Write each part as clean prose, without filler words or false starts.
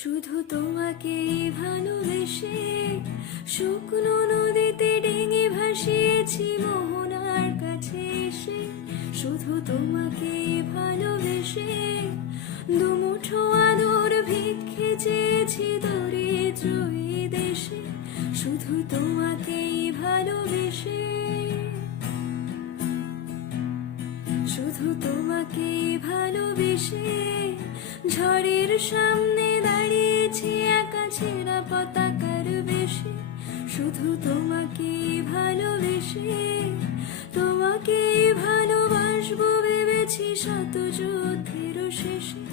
শুধু তোমাকেই ভালোবেসে শুকনো নদীতে ডেঙে ভাসিয়েছি মোহনার কাছে এসে। শুধু তোমাকেই ভালোবেসে দুমুঠো আদর ভিক্ষে চেয়েছি দরিদ্র এই দেশে। শুধু তোমাকেই ভালোবেসে, শুধু তোমাকেই ভালোবেসে ঝড়ের সামনে দাঁড়িয়েছি একা ছেঁড়া পতাকার বেশে। শুধু তোমাকেই ভালোবেসে, তোমাকেই ভালোবাসবো ভেবেছি শত যুদ্ধের শেষে।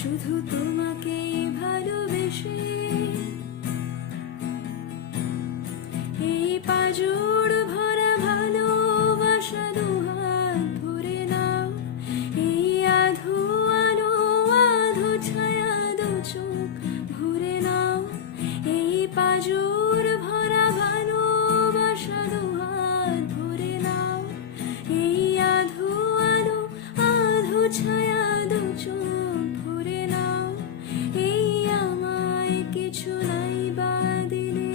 শুধু তোমাকেই ভালোবেসে এই পাজর ভরা ভালোবাসা দুহাত ভরে নাও। এই আধো আলো আধো ছায়া দু চোখ ভরে নাও। এই পাজর ভরা ভালোবাসা দুহাত ভরে নাও। এই আধো আলো আধো ছায়া দু চোখ ভরে নাও। এই আমায় কিছু নাই বা দিলে,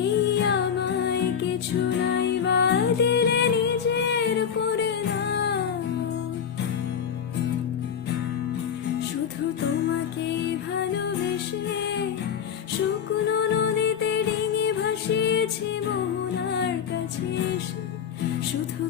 এই আমায় কিছু নাই বা দিলে নিজের করে নাও। শুধু তোমাকেই ভালোবেসে শুকনো নদীতে ডিঙে ভাসিয়েছি মোহনার কাছে এসে। শুধু